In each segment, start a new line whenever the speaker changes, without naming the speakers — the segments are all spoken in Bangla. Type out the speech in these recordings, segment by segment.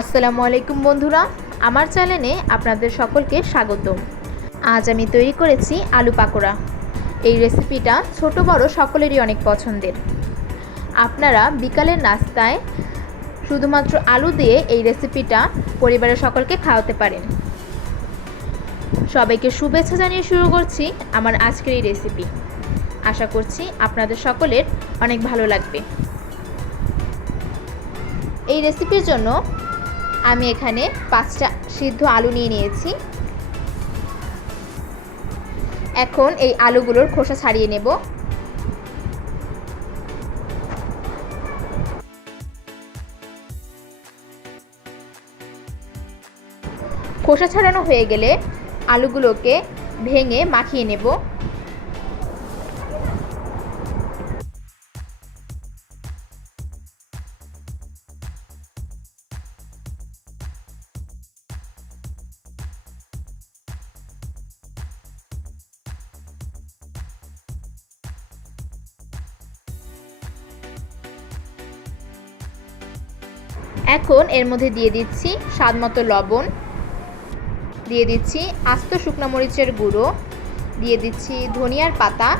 আসসালামু আলাইকুম বন্ধুরা, আমার চ্যানেলে আপনাদের সকলকে স্বাগতম আজ আমি তৈরি করেছি আলু পাকোড়া। এই রেসিপিটা ছোট, বড় সকলেরই অনেক পছন্দের। আপনারা বিকালের নাস্তায় শুধুমাত্র আলু দিয়ে এই রেসিপিটা পরিবারের সকলকে খাওয়াতে পারেন। সবাইকে শুভেচ্ছা জানিয়ে শুরু করছি আমার আজকের এই রেসিপি। আশা করছি আপনাদের সকলের অনেক ভালো লাগবে। এই রেসিপির জন্য আমি এখানে পাঁচটা সিদ্ধ আলু নিয়ে নিয়েছি। এখন এই আলুগুলোর খোসা ছাড়িয়ে নেব। খোসা ছাড়ানো হয়ে গেলে আলুগুলোকে ভেঙে মাখিয়ে নেব। এখন এর মধ্যে দিয়ে দিচ্ছি স্বাদ মতো লবণ, দিয়ে দিচ্ছি আস্ত শুকনো মরিচের গুঁড়ো, দিয়ে দিচ্ছি ধনিয়ার পাতা।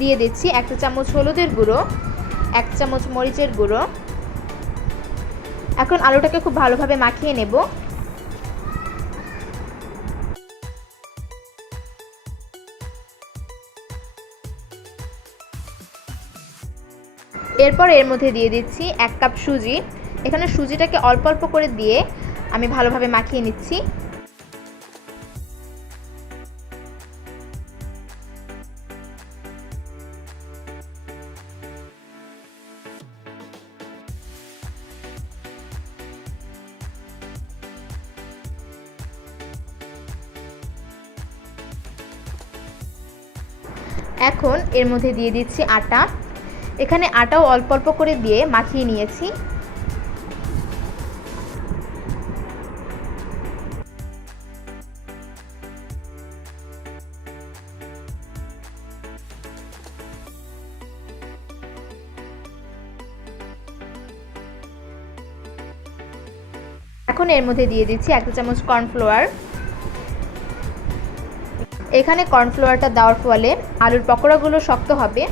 দিয়ে দিচ্ছি একটা চামচ হলুদের গুঁড়ো, এক চামচ মরিচের গুঁড়ো। এখন আলুটাকে খুব ভালোভাবে মাখিয়ে নেব। এরপর এর মধ্যে দিয়ে দিচ্ছি এক কাপ সুজি। এখানে সুজিটাকে অল্প অল্প করে দিয়ে আমি ভালোভাবে মাখিয়ে নিচ্ছি। এখন এর মধ্যে দিয়ে দিচ্ছি আটা। এখানে আটাও অল্প অল্প করে দিয়ে মাখিয়ে নিয়েছি। এখন এর মধ্যে দিয়ে দিচ্ছি এক চামচ কর্নফ্লোয়ার। এখানে কর্নফ্লোয়ারটা দেওয়ার ফলে আলুর পকোড়াগুলো শক্ত হবে।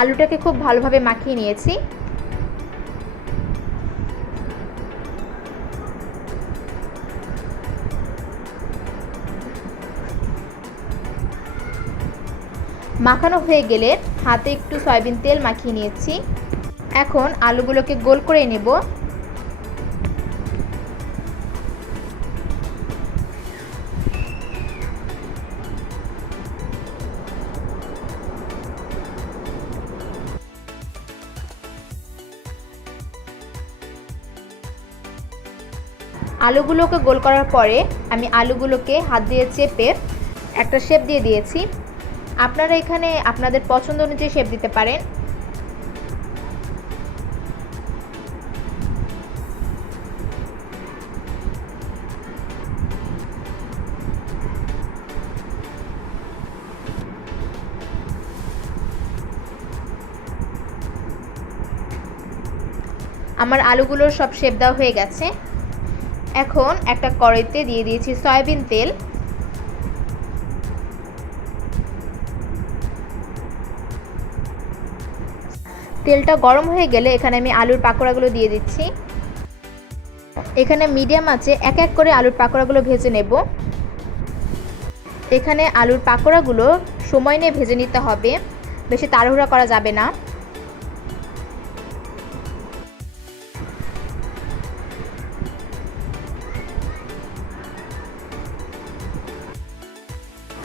আলুটাকে খুব ভালোভাবে মাখিয়ে নিয়েছি। মাখানো হয়ে গেলে হাতে একটু সয়াবিন তেল মাখিয়ে নিয়েছি। এখন আলুগুলোকে গোল করে নেব। আলুগুলোকে গোল করার পরে আমি আলুগুলোকে হাত দিয়ে চেপে একটা শেপ দিয়ে দিয়েছি। আপনারা এখানে আপনাদের পছন্দ অনুযায়ী শেপ দিতে পারেন। আমার আলুগুলোর সব শেপ দেওয়া হয়ে গেছে। এখন একটা কড়াইতে দিয়ে দিয়েছি সয়াবিন তেল। তেলটা গরম হয়ে গেলে এখানে আমি আলুর পাকোড়াগুলো দিয়ে দিচ্ছি। এখানে মিডিয়াম আছে, এক এক করে আলুর পাকোড়াগুলো ভেজে নেব। এখানে আলুর পাকোড়াগুলো সময় নিয়ে ভেজে নিতে হবে, বেশি তাড়াহুড়া করা যাবে না।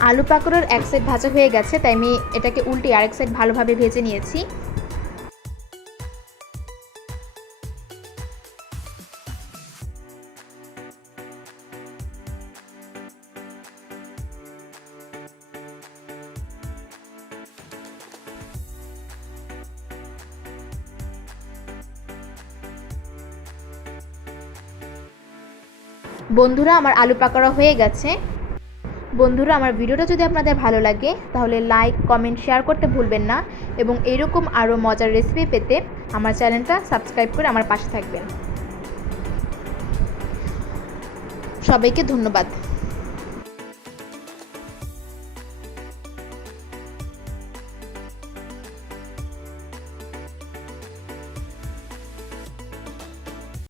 আলু পাকোড়ার এক সাইড ভাজা হয়ে গেছে, তাই আমি এটাকে উল্টে আরেক সাইড ভালোভাবে ভেজে নিয়েছি। বন্ধুরা, আমার আলু পাকোড়া হয়ে গেছে। বন্ধুরা, আমার ভিডিওটা যদি আপনাদের ভালো লাগে, তাহলে লাইক কমেন্ট শেয়ার করতে ভুলবেন না এবং এরকম আরও মজার রেসিপি পেতে আমার চ্যানেলটা সাবস্ক্রাইব করে আমার পাশে থাকবেন। সবাইকে ধন্যবাদ।